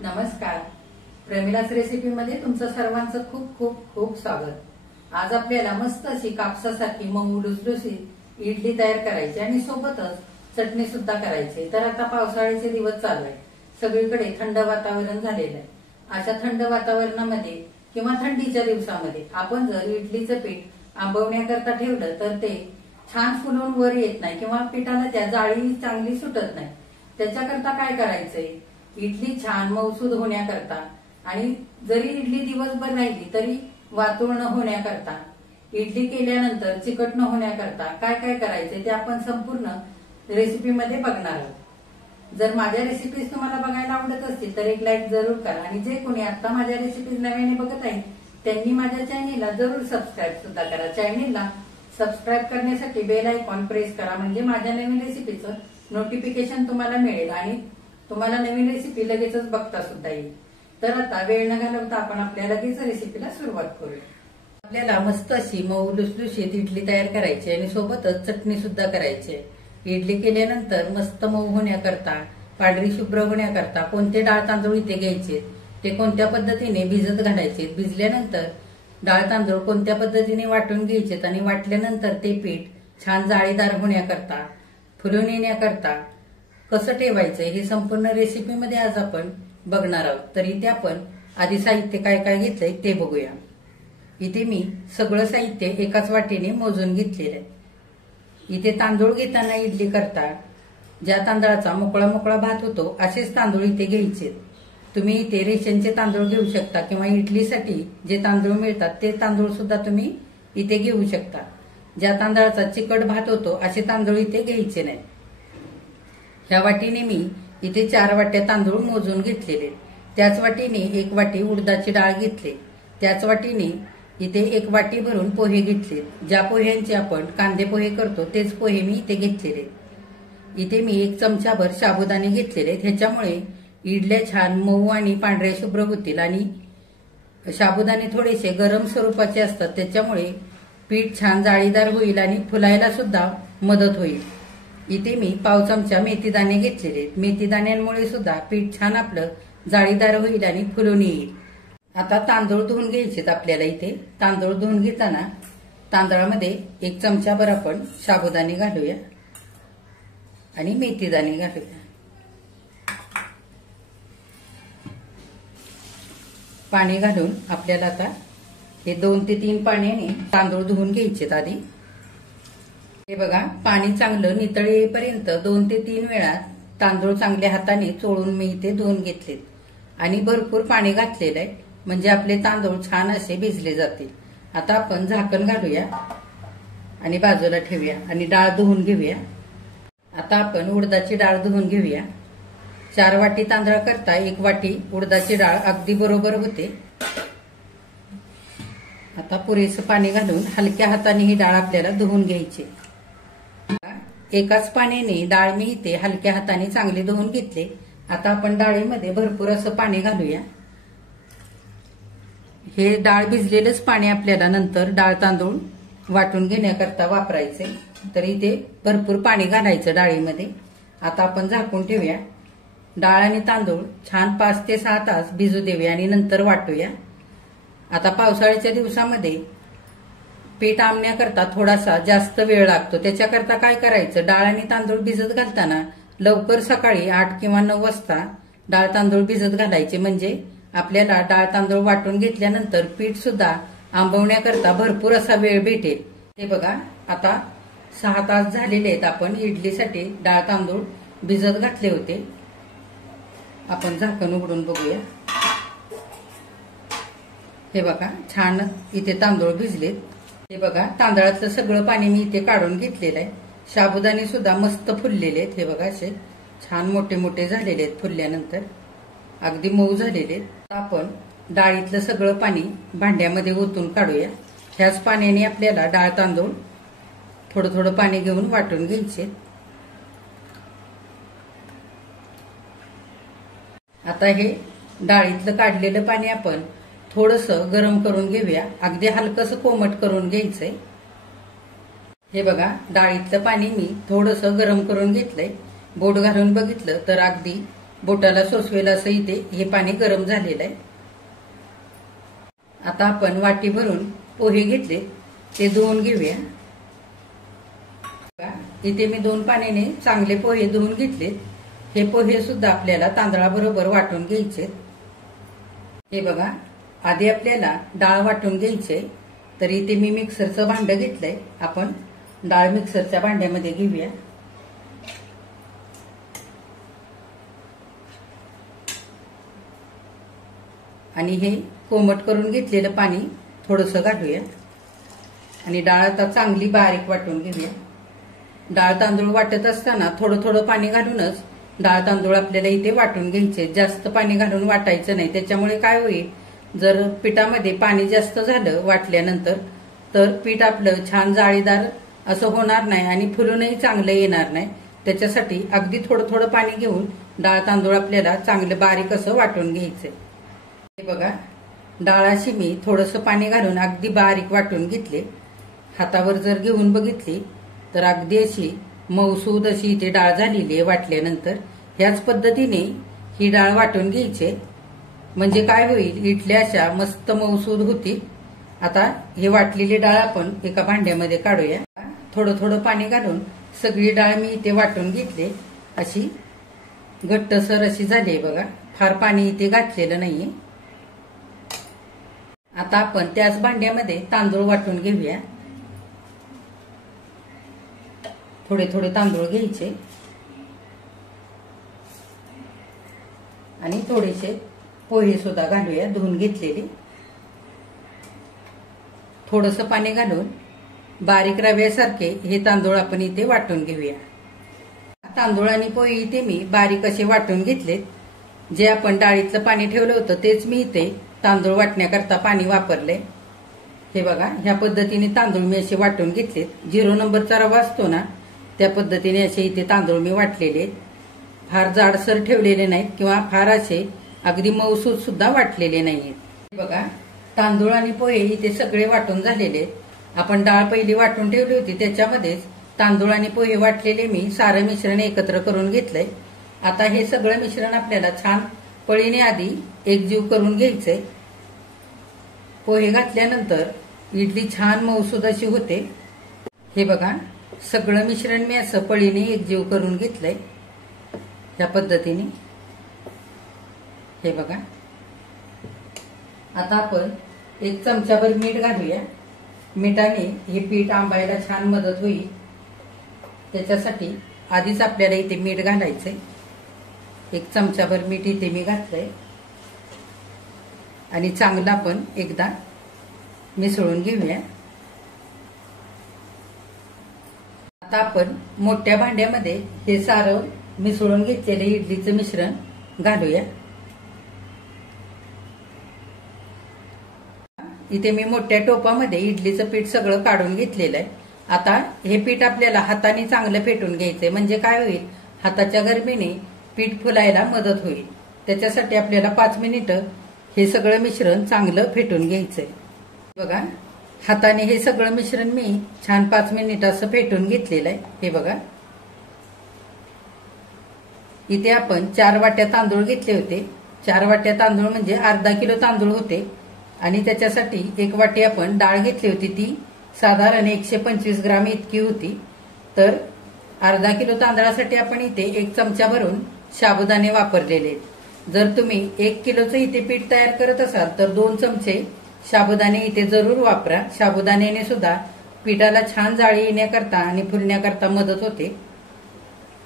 नमस्कार. प्रमिलास रेसिपीमध्ये तुमचं सर्वांचं खूप खूप खूप स्वागत. आज आपल्याला मस्त अशी कापसासारखी मऊ लुसलुसीत इडली तयार करायची आणि सोबतच चटणी सुद्धा करायची. तर आता पावसाळ्याचे दिवस चालू आहे, सगळीकडे थंड वातावरण झालेलं आहे. अशा थंड वातावरणामध्ये किंवा थंडीच्या दिवसामध्ये आपण जर इडलीचं पीठ आंबवण्याकरता ठेवलं तर ते छान फुलून वर येत नाही किंवा पिठाला त्या जाळी चांगली सुटत नाही. त्याच्याकरता काय करायचंय, इडली छान मऊसूद होण्याकरता आणि जरी इडली दिवसभर राहिली तरी वातुळ न होण्याकरता, इडली केल्यानंतर चिकट न होण्याकरता काय काय करायचे ते आपण संपूर्ण रेसिपीमध्ये बघणार आहोत. जर माझ्या रेसिपीज तुम्हाला बघायला आवडत असतील तर एक लाईक जरूर करा आणि जे कोणी आता माझ्या रेसिपीज नव्याने बघत आहेत त्यांनी माझ्या चॅनेलला जरूर सबस्क्राईब सुद्धा करा. चॅनेलला सबस्क्राईब करण्यासाठी बेल आयकॉन प्रेस करा, म्हणजे माझ्या नवीन रेसिपीचं नोटिफिकेशन तुम्हाला मिळेल आणि तुम्हाला नवीन रेसिपी लगेचच बघता सुद्धा येईल. तर आता वेळ न घालवता आपण आपल्या लगेच रेसिपीला सुरुवात करूया. आपल्याला मस्त अशी मऊ लुसलुशीत इडली तयार करायची आणि सोबतच चटणी सुद्धा करायची. इडली केल्यानंतर मस्त मऊ होण्याकरता, पांढरी शुभ्र होण्याकरता कोणते डाळ तांदूळ इथे घ्यायचे, ते कोणत्या पद्धतीने भिजत घालायचे, भिजल्यानंतर डाळ तांदूळ कोणत्या पद्धतीने वाटून घ्यायचे आणि वाटल्यानंतर ते पीठ छान जाळीदार होण्याकरता, फुलून येण्याकरता कसं ठेवायचंय हे संपूर्ण रेसिपीमध्ये आज आपण बघणार आहोत. तर इथे आपण आधी साहित्य काय काय घेतलंय ते बघूया. इथे मी सगळं साहित्य एकाच वाटीने मोजून घेतलेलं आहे. इथे तांदूळ घेताना इडली करता ज्या तांदळाचा मोकळा मोकळा भात होतो असेच तांदूळ इथे घ्यायचे. तुम्ही इथे रेशनचे तांदूळ घेऊ शकता किंवा इडलीसाठी जे तांदूळ मिळतात ते तांदूळ सुद्धा तुम्ही इथे घेऊ शकता. ज्या तांदळाचा चिकट भात होतो असे तांदूळ इथे घ्यायचे नाही. ह्या वाटीने मी इथे 4 वाट्या तांदूळ मोजून घेतलेले. त्याच वाटीने 1 वाटी उडदाची डाळ घेतली. त्याच वाटीने इथे 1 वाटी भरून पोहे घेतले. ज्या पोह्यांचे आपण कांदे पोहे करतो तेच पोहे मी इथे घेतलेले. इथे मी 1 चमचाभर साबुदाणे घेतलेले. ह्याच्यामुळे इडल्या छान मऊ आणि पांढऱ्या शुभ्र होतील आणि साबुदाणे थोडेसे गरम स्वरूपाचे असतात, त्याच्यामुळे पीठ छान जाळीदार होईल आणि फुलायला सुद्धा मदत होईल. इथे मी पाव चमचा मेथीदाणे घेतलेले. मेथीदाण्यांमुळे सुद्धा पीठ छान आपलं जाळीदार होईल आणि फुलून येईल. आता तांदूळ धुवून घ्यायचेत आपल्याला. इथे तांदूळ धुवून घेताना तांदळामध्ये 1 चमचाभर आपण साबुदाणे घालूया आणि मेथीदाणे घालूया. पाणी घालून आपल्याला आता हे 2 ते 3 पाण्याने तांदूळ धुवून घ्यायचेत. आधी हे बघा, पाणी चांगलं नितळ येईपर्यंत 2 ते 3 वेळा तांदूळ चांगल्या हाताने चोळून मी इथे धुवून घेतलेत आणि भरपूर पाणी घातलेलं आहे, म्हणजे आपले तांदूळ छान असे भिजले जातील. आता आपण झाकण घालूया आणि बाजूला ठेवूया आणि डाळ धुवून घेऊया. आता आपण उडदाची डाळ धुवून घेऊया. 4 वाटी तांदळा करता 1 वाटी उडदाची डाळ अगदी बरोबर होते. आता पुरेसं पाणी घालून हलक्या हाताने ही डाळ आपल्याला धुवून घ्यायची. एकाच पाण्याने डाळ मी इथे हलक्या हाताने चांगले धुवून घेतले. आता आपण डाळीमध्ये भरपूर असं पाणी घालूया. हे डाळ भिजलेलंच पाणी आपल्याला नंतर डाळ तांदूळ वाटून घेण्याकरता वापरायचे. तर इथे भरपूर पाणी घालायचं डाळीमध्ये. आता आपण झाकून ठेवूया. डाळ आणि तांदूळ छान 5 ते 6 तास भिजू देऊया आणि नंतर वाटूया. आता पावसाळ्याच्या दिवसामध्ये पीठ आंबण्याकरता थोडासा जास्त वेळ लागतो. त्याच्याकरता काय करायचं, डाळ आणि तांदूळ भिजत घालताना लवकर सकाळी 8 किंवा 9 वाजता डाळ तांदूळ भिजत घालायचे, म्हणजे आपल्याला डाळ तांदूळ वाटून घेतल्यानंतर पीठ सुद्धा आंबवण्याकरता भरपूर असा वेळ भेटेल. ते बघा, आता 6 तास झालेले आहेत. आपण इडलीसाठी डाळ तांदूळ भिजत घातले होते. आपण झाकण उघडून बघूया. हे बघा, छान इथे तांदूळ भिजलेत. हे बघा, तांदळाचं सगळं पाणी मी इथे काढून घेतलेलं आहे. साबुदाणे सुद्धा मस्त फुललेले आहेत. हे बघा, असे छान मोठे मोठे झालेले आहेत. फुलल्यानंतर अगदी मऊ झालेले आहेत. आपण डाळीतलं सगळं पाणी भांड्यामध्ये ओतून काढूया. ह्याच पाण्याने आपल्याला डाळ तांदूळ थोडं थोडं पाणी घेऊन वाटून घ्यायचे. आता हे डाळीतलं काढलेलं पाणी आपण थोडंसं गरम करून घेऊया. अगदी हलकंसं कोमट करून घ्यायचंय. हे बघा, डाळीतलं पाणी मी थोडंसं गरम करून घेतलंय. बोट घालून बघितलं तर अगदी बोटाला सोसवेल असं इथे हे पाणी गरम झालेलं आहे. आता आपण वाटी भरून पोहे घेतले ते धुवून घेऊया. इथे मी 2 पाण्याने चांगले पोहे धुवून घेतले. हे पोहे सुद्धा आपल्याला तांदळाबरोबर वाटून घ्यायचे. हे बघा, आधी आपल्याला डाळ वाटून घ्यायचे. तर इथे मी मिक्सरचं भांड घेतलंय. आपण डाळ मिक्सरच्या भांड्यामध्ये घेऊया. आणि हे कोमट करून घेतलेलं पाणी थोडंसं घालूया आणि डाळ आता चांगली बारीक वाटून घेऊया. डाळ तांदूळ वाटत असताना थोडं थोडं पाणी घालूनच डाळ तांदूळ आपल्याला इथे वाटून घ्यायचे. जास्त पाणी घालून वाटायचं नाही. त्याच्यामुळे काय होईल, जर पिठामध्ये पाणी जास्त झालं वाटल्यानंतर तर पीठ आपलं छान जाळीदार असं होणार नाही आणि फुलूनही चांगलं येणार नाही. त्याच्यासाठी अगदी थोडं थोडं पाणी घेऊन डाळ तांदूळ आपल्याला चांगलं बारीक असं वाटून घ्यायचंय. हे बघा, डाळाशी मी थोडंसं पाणी घालून अगदी बारीक वाटून घेतले. हातावर जर घेऊन बघितली तर अगदी अशी मऊसूद अशी इथे डाळ झालेली आहे वाटल्यानंतर. ह्याच पद्धतीने ही डाळ वाटून घ्यायची म्हणजे काय होईल, इडल्या अशा मस्त मऊसूद होतील. आता हे वाटलेली डाळ आपण एका भांड्यामध्ये काढूया. थोडं थोडं पाणी घालून सगळी डाळ मी इथे वाटून घेतली. अशी घट्टसर अशी झाली बघा, फार पाणी इथे घातलेलं नाहीये. आता आपण त्याच भांड्यामध्ये तांदूळ वाटून घेऊया. थोडे थोडे तांदूळ घ्यायचे आणि थोडेसे पोहे सुद्धा घालूया धुवून घेतलेले. थोडंसं पाणी घालून बारीक रव्यासारखे हे तांदूळ आपण इथे वाटून घेऊया. तांदूळ आणि पोहे इथे मी बारीक असे वाटून घेतलेत. जे आपण डाळीतलं पाणी ठेवलं होतं तेच मी इथे तांदूळ वाटण्याकरता पाणी वापरले. हे बघा, ह्या पद्धतीने तांदूळ मी असे वाटून घेतलेत. 0 नंबरचा रवा असतो ना, त्या पद्धतीने असे इथे तांदूळ मी वाटलेले. फार जाडसर ठेवलेले नाहीत किंवा फार असे अगदी मऊसूद सुद्धा वाटलेले नाहीत. हे बघा, तांदूळ आणि पोहे इथे सगळे वाटून झालेले. आपण डाळ पहिली वाटून ठेवली होती त्याच्यामध्येच तांदूळ आणि पोहे वाटलेले मी सारं मिश्रण एकत्र करून घेतलंय. आता हे सगळं मिश्रण आपल्याला छान पळीने आधी एकजीव करून घ्यायचंय. पोहे घातल्यानंतर इडली छान मऊसूद अशी होते. हे बघा, सगळं मिश्रण मी असं पळीने एकजीव करून घेतलंय या पद्धतीने. हे बघा, आता आपण 1 चमचाभर मीठ घालूया. मिठाने हे पीठ आंबायला छान मदत होईल. त्याच्यासाठी आधीच आपल्याला इथे मीठ घालायचंय. 1 चमचाभर मीठ इथे मी घातलंय आणि चांगलं आपण एकदा मिसळून घेऊया. आता आपण मोठ्या भांड्यामध्ये हे सारं मिसळून घेतलेलं इडलीचं मिश्रण घालूया. इथे मी मोठ्या टोपामध्ये इडलीचं पीठ सगळं काढून घेतलेलं आहे. आता हे पीठ आपल्याला हाताने चांगलं फेटून घ्यायचंय म्हणजे काय होईल, हाताच्या गरमीने पीठ फुलायला मदत होईल. त्याच्यासाठी आपल्याला 5 मिनिटं हे सगळं मिश्रण चांगलं फेटून घ्यायचंय. बघा, हाताने हे सगळं मिश्रण मी छान 5 मिनिटं असं फेटून घेतलेलं आहे. हे बघा, इथे आपण 4 वाट्या तांदूळ घेतले होते. 4 वाट्या तांदूळ म्हणजे अर्धा किलो तांदूळ होते आणि त्याच्यासाठी 1 वाटी आपण डाळ घेतली होती. ती साधारण 125 ग्राम इतकी होती. तर अर्धा किलो तांदळासाठी आपण इथे 1 चमचा भरून साबुदाणे वापरलेले. जर तुम्ही 1 किलोचं इथे पीठ तयार करत असाल तर 2 चमचे साबुदाणे इथे जरूर वापरा. साबुदाण्याने सुद्धा पिठाला छान जाळी येण्याकरता आणि फुलण्याकरता मदत होते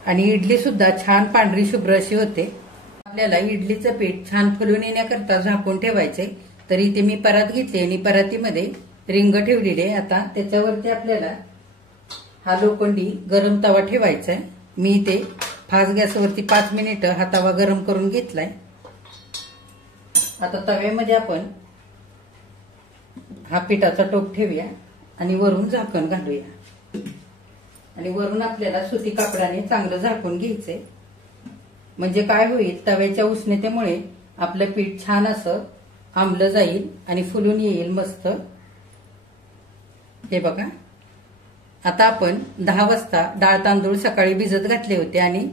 आणि इडली सुद्धा छान पांढरी शुभ्र अशी होते. आपल्याला इडलीचं पीठ छान फुलून येण्याकरता झाकून ठेवायचे. तर इथे मी परात घेतली आणि परातीमध्ये रिंग ठेवलेली आहे. आता त्याच्यावरती आपल्याला हा लोखंडी गरम तवा ठेवायचा आहे. मी इथे फास्ट गॅसवरती 5 मिनिटं हा तवा गरम करून घेतलाय. आता तव्यामध्ये आपण हा पिठाचा टोप ठेवूया आणि वरून झाकण घालूया आणि वरून आपल्याला सुती कापडाने चांगलं झाकून घ्यायचंय. म्हणजे काय होईल, तव्याच्या उष्णतेमुळे आपलं पीठ छान असं आंबलं जाईल आणि फुलून येईल मस्त. हे बघा, आता आपण 10 वाजता डाळ तांदूळ सकाळी भिजत घातले होते आणि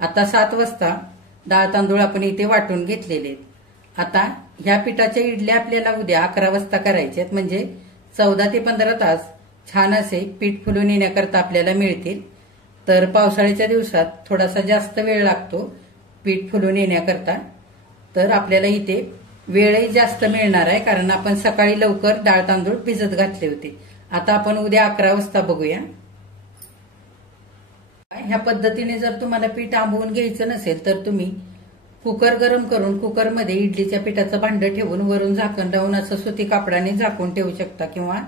आता 7 वाजता डाळ तांदूळ आपण इथे वाटून घेतलेले आहेत। आता ह्या पिठाच्या इडल्या आपल्याला उद्या 11 वाजता करायच्या आहेत, म्हणजे 14 ते 15 तास छान असे पीठ फुलून येण्याकरता आपल्याला मिळतील। तर पावसाळ्याच्या दिवसात थोडासा जास्त वेळ लागतो पीठ फुलून येण्याकरता, तर आपल्याला इथे वेळही जास्त मिळणार आहे, कारण आपण सकाळी लवकर डाळ तांदूळ भिजत घातले होते। आता आपण उद्या 11 वाजता बघूया। ह्या पद्धतीने जर तुम्हाला पीठ आंबवून घ्यायचं नसेल तर तुम्ही कुकर गरम करून कुकरमध्ये इडलीच्या पिठाचं भांडं ठेवून वरून झाकण लावून असं सुती कापडाने झाकून ठेवू शकता, किंवा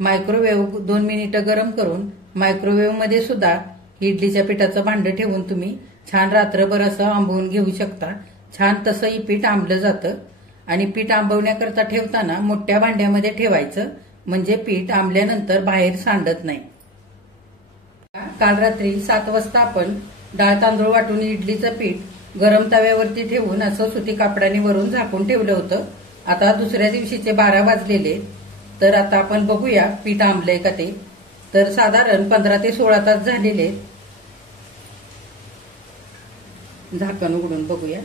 मायक्रोवेव्ह 2 मिनिटं गरम करून मायक्रोवेव्ह मध्ये सुद्धा इडलीच्या पिठाचं भांडं ठेवून तुम्ही छान रात्रभर असं आंबवून घेऊ शकता। छान तसंही पीठ आंबलं जातं। आणि पीठ आंबवण्याकरता ठेवताना मोठ्या भांड्यामध्ये ठेवायचं, म्हणजे पीठ आंबल्यानंतर बाहेर सांडत नाही। काल रात्री 7 वाजता आपण डाळ तांदूळ वाटून इडलीचं पीठ गरम तव्यावरती ठेवून असं सुती कापडाने वरून झाकून ठेवलं होतं। आता दुसऱ्या दिवशीचे 12 वाजलेले, तर आता आपण बघूया पीठ आंबलंय का ते। तर साधारण 15 ते 16 तास झालेले। झाकण उघडून बघूया।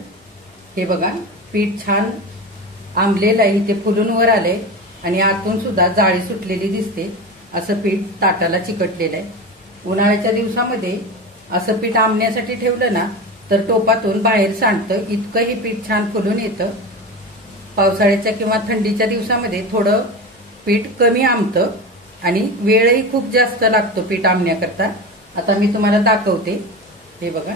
हे बघा, पीठ छान आंबलेलं आहे, ते फुलून वर आले आणि आतून सुद्धा जाळी सुटलेली दिसते। असं पीठ ताटाला चिकटलेलं आहे। उन्हाळ्याच्या दिवसामध्ये असं पीठ आंबण्यासाठी ठेवलं ना तर टोपातून बाहेर सांडतं, इतकं हे पीठ छान फुलून येतं। पावसाळ्याच्या किंवा थंडीच्या दिवसामध्ये थोडं पीठ कमी आंबतं आणि वेळही खूप जास्त लागतो पीठ आंबण्याकरता। आता मी तुम्हाला दाखवते। हे बघा,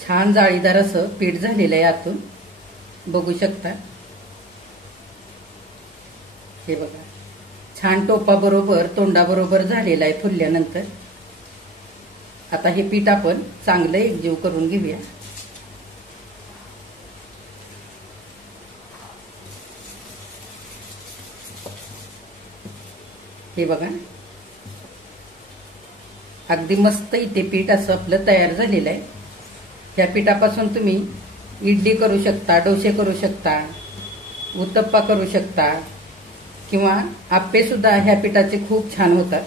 छान जाळीदार असं पीठ झालेलं आहे आतून, बघू शकता। हे बघा, छान टोपाबरोबर तोंडाबरोबर झालेलं आहे फुलल्यानंतर। आता हे पीठ आपण चांगलं एकजीव करून घेऊया। हे बघा, अगदी मस्त इथे पीठ असं आपलं तयार झालेलं आहे। ह्या पिठापासून तुम्ही इडली करू शकता, डोसे करू शकता, उत्तप्पा करू शकता, किंवा आप्पे सुद्धा ह्या पिठाचे खूप छान होतात।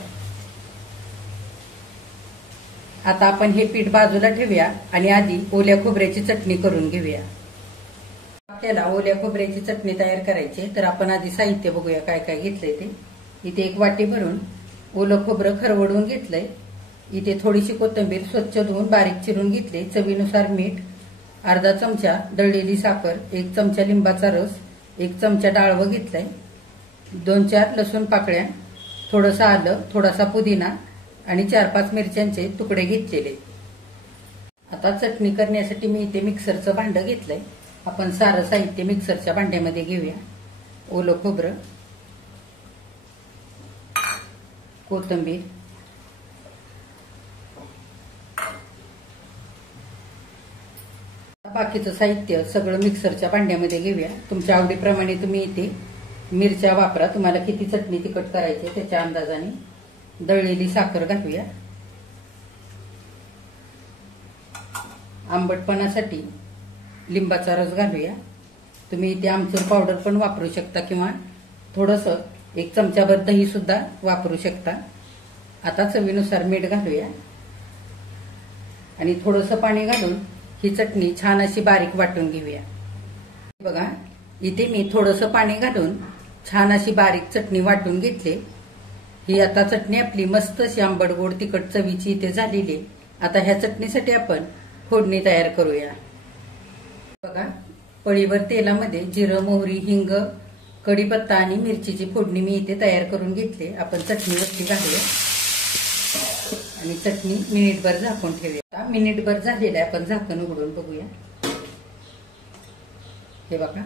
आता आपण हे पीठ बाजूला ठेवूया आणि आधी ओल्या खोबऱ्याची चटणी करून घेऊया। आपल्याला ओल्या खोबऱ्याची चटणी तयार करायची, तर आपण आधी साहित्य बघूया काय काय घेतलंय ते। इथे 1 वाटी भरून ओलं खोबरं खरवडून घेतलंय। इथे थोडीशी कोथिंबीर स्वच्छ धुवून बारीक चिरून घेतली, चवीनुसार मीठ, अर्धा चमचा दळलेली साखर, 1 चमचा लिंबाचा रस, 1 चमचा डाळवं घेतलंय, 2-4 लसूण पाकळ्या, थोडंसं आलं, थोडासा पुदिना आणि 4-5 मिरच्यांचे तुकडे घेतलेले। आता चटणी करण्यासाठी मी इथे मिक्सरचं भांडं घेतलंय। आपण सारं साहित्य मिक्सरच्या भांड्यामध्ये घेऊया। ओलं खोबरं, कोथिंबीर, बाकीचं साहित्य सगळं मिक्सरच्या भांड्यामध्ये घेऊया। तुमच्या आवडीप्रमाणे तुम्ही इथे मिरच्या वापरा, तुम्हाला किती चटणी तिखट करायची त्याच्या अंदाजाने। दळलेली साखर घालूया। आंबटपणासाठी लिंबाचा रस घालूया। तुम्ही इथे आमचूर पावडर पण वापरू शकता, किंवा थोडंसं 1 चमचाभर दही सुद्धा वापरू शकता। आता चवीनुसार मीठ घालूया आणि थोडंसं पाणी घालून ही चटणी छान अशी बारीक वाटून घेऊया। बघा, इथे मी थोडंसं पाणी घालून छान अशी बारीक चटणी वाटून घेतली। ही आता चटणी आपली मस्त अशी आंबट गोड तिखट चवीची इथे झालेली। आता ह्या चटणीसाठी आपण फोडणी तयार करूया। बघा, पळीवर तेलामध्ये जिरं, मोहरी, हिंग, कढीपत्ता आणि मिरचीची फोडणी मी इथे तयार करून घेतली। आपण चटणीवरती घालूया आणि चटणी मिनिटभर झाकून ठेवूया। मिनिटभर झालेलं आहे, आपण झाकण उघडून बघूया। हे बघा,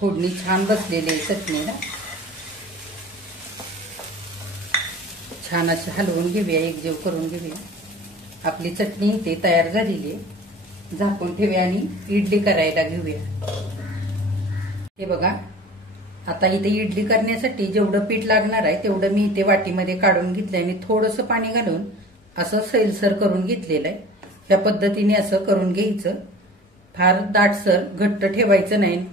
फोडणी छान बसलेली आहे चटणीला। छान असं हलवून घेऊया, एकजीव करून घेऊया। आपली चटणी इथे तयार झालेली आहे। झाकून ठेवूया आणि इडली करायला घेऊया। हे बघा, आता इथे इडली करण्यासाठी जेवढं पीठ लागणार आहे तेवढं मी इथे वाटीमध्ये काढून घेतलंय आणि थोडंसं पाणी घालून असं सैलसर करून घेतलेलं आहे। ह्या पद्धतीने असं करून घ्यायचं। फार दाटसर घट्ट ठेवायचं नाही।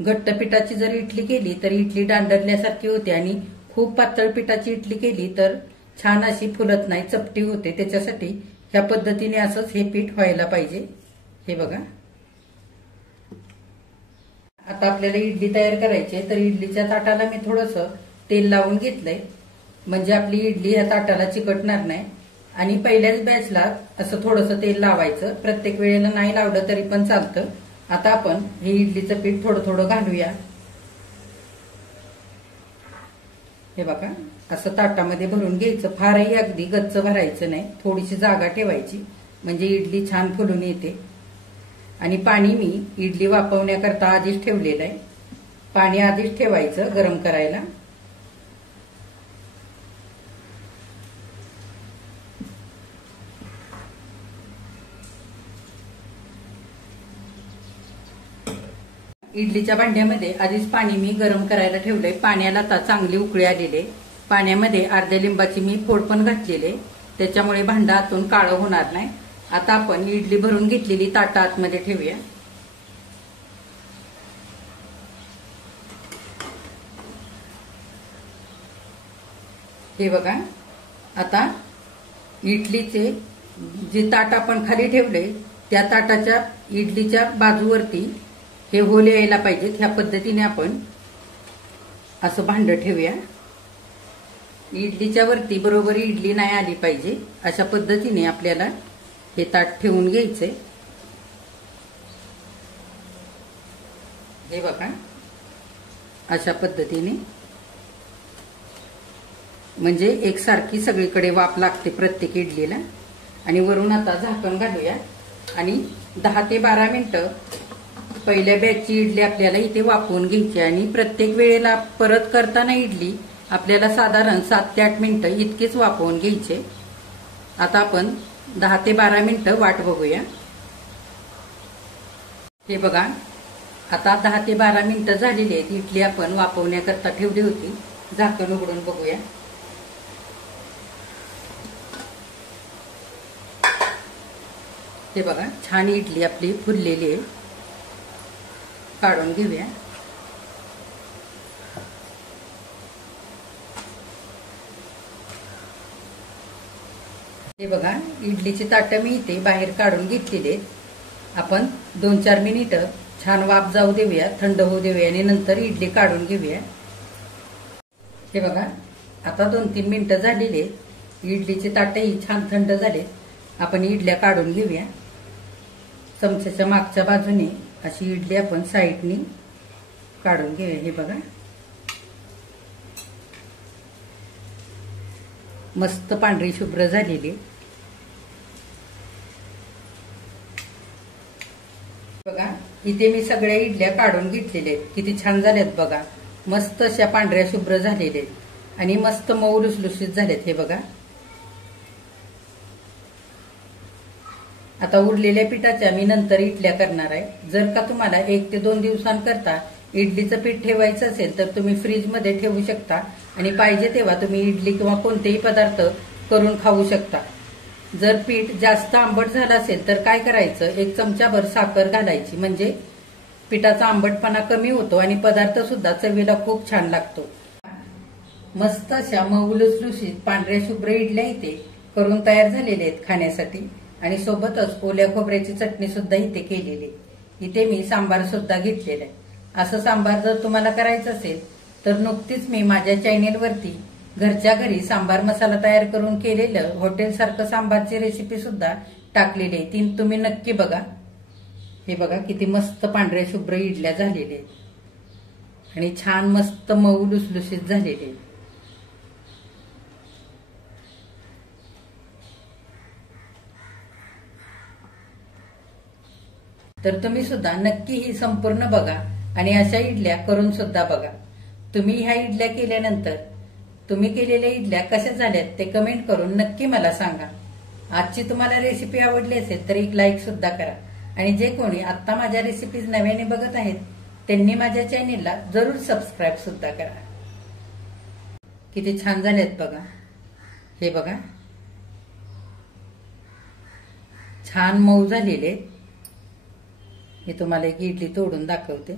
घट्ट पिठाची जर इडली केली तर इडली दांडरल्यासारखी होते, आणि खूप पातळ पिठाची इडली केली तर छान अशी फुलत नाही, चपटी होते। त्याच्यासाठी ह्या पद्धतीने असंच हे पीठ व्हायला पाहिजे। हे बघा, आता आपल्याला इडली तयार करायची आहे, तर इडलीच्या ताटाला मी थोडंसं तेल लावून घेतलंय, म्हणजे आपली इडली या ताटाला चिकटणार नाही। आणि पहिल्याच बॅचला असं थोडंसं तेल लावायचं, प्रत्येक वेळेला नाही लावलं तरी पण चालतं। आता आपण हे इडलीचं पीठ थोडं थोडं घालूया। हे बघा, असं ताटामध्ये भरून घ्यायचं, फारही अगदी गच्च भरायचं नाही, थोडीशी जागा ठेवायची म्हणजे इडली छान फुलून येते। आणि पाणी मी इडली वाफवण्याकरता आधीच ठेवलेलं आहे, पाणी आधीच ठेवायचं गरम करायला। इडलीच्या भांड्यामध्ये आधीच पाणी मी गरम करायला ठेवलंय, पाण्याला आता चांगली उकळी आलेली। पाण्यामध्ये अर्ध्या लिंबाची मी फोड पण घातलेले, त्याच्यामुळे भांडं आतून काळं होणार नाही। आता आपण इडली भरून घेतलेली ताटं आतमध्ये ठेवूया। हे बघा, आता इडलीचे जे ताट आपण खाली ठेवले त्या ताटाच्या इडलीच्या बाजूवरती हे होले यायला पाहिजेत। ह्या पद्धतीने आपण असं भांडं ठेवूया। इडलीच्या वरती बरोबर इडली नाही आली पाहिजे, अशा पद्धतीने आपल्याला हे ताट ठेवून घ्यायचे। हे बघा, अशा पद्धतीने, म्हणजे एकसारखी सगळीकडे वाफ लागते प्रत्येक इडलीला। आणि वरून आता झाकण घालूया आणि 10 ते 12 मिनिटं पहिल्या बॅचची इडली आपल्याला इथे वाफवून घ्यायची। आणि प्रत्येक वेळेला परत करताना इडली आपल्याला साधारण 7 ते 8 मिनिटं इतकेच वाफवून घ्यायचे। आता आपण 10 ते 12 मिनिटं वाट बघूया। हे बघा, आता 10 ते 12 मिनिटं झालेली आहेत। इडली आपण वाफवण्याकरता ठेवली होती, झाकण उघडून बघूया। हे बघा, छान इडली आपली फुललेली आहे, काढून घेऊया। हे बघा, इडलीची ताटं मी इथे बाहेर काढून घेतलेली आहेत। आपण 2-4 मिनिटं छान वाफ जाऊ देऊया, थंड होऊ देऊया आणि नंतर इडली काढून घेऊया। हे बघा, आता 2-3 मिनिटं झालेली आहेत, इडलीचे ताटही छान थंड झाले। आपण इडल्या काढून घेऊया। चमच्याच्या मागच्या बाजूने अशी इडली आपण साईडनी काढून घेऊया। हे बघा, मस्त पांढरी शुभ्र झालेली। बघा, इथे मी सगळ्या इडल्या काढून घेतलेल्या आहेत, किती छान झाल्यात बघा, मस्त अशा पांढऱ्या शुभ्र झालेल्या आहेत आणि मस्त मऊ लुसलुशीत झालेत। हे बघा, आता उरलेल्या पिठाच्या मी नंतर इडल्या करणार आहे। जर का तुम्हाला 1 ते 2 दिवसांकरता इडलीचं पीठ ठेवायचं असेल तर तुम्ही फ्रीजमध्ये ठेवू शकता आणि पाहिजे तेव्हा तुम्ही इडली किंवा कोणतेही पदार्थ करून खाऊ शकता। जर पीठ जास्त आंबट झालं असेल तर काय करायचं, 1 चमचाभर साखर घालायची, म्हणजे पिठाचा आंबटपणा कमी होतो आणि पदार्थ सुद्धा चवीला खूप छान लागतो। मस्त अशा मऊ लुसलुशीत पांढऱ्या शुभ्र इडल्या इथे करून तयार झालेल्या आहेत खाण्यासाठी। आणि सोबतच ओल्या खोबऱ्याची चटणी सुद्धा इथे केलेली। इथे मी सांबार सुद्धा घेतलेला आहे। असं सांबार जर तुम्हाला करायचं असेल तर नुकतीच मी माझ्या चॅनेलवरती घरच्या घरी सांबार मसाला तयार करून केलेलं हॉटेल सारखं सांबारची रेसिपी सुद्धा टाकलेली आहे, ती तुम्ही नक्की बघा। हे बघा, किती मस्त पांढऱ्या शुभ्र इडल्या झालेल्या आहेत आणि छान मस्त मऊ लुसलुशीत झालेले आहेत। तर तुम्ही सुद्धा नक्की ही संपूर्ण बघा आणि अशा इडल्या करून सुद्धा बघा। तुम्ही ह्या इडल्या केल्यानंतर तुम्ही केलेल्या इडल्या कशा झाल्यात ते कमेंट करून नक्की मला सांगा। आजची तुम्हाला रेसिपी आवडली असेल तर एक लाईक सुद्धा करा आणि जे कोणी आता माझ्या रेसिपीज नव्याने बघत आहेत त्यांनी माझ्या चॅनेलला जरूर सबस्क्राईब सुद्धा करा। किती छान झालेत बघा। हे बघा, छान मऊ झालेले। मी तुम्हाला एक इडली तोडून दाखवते।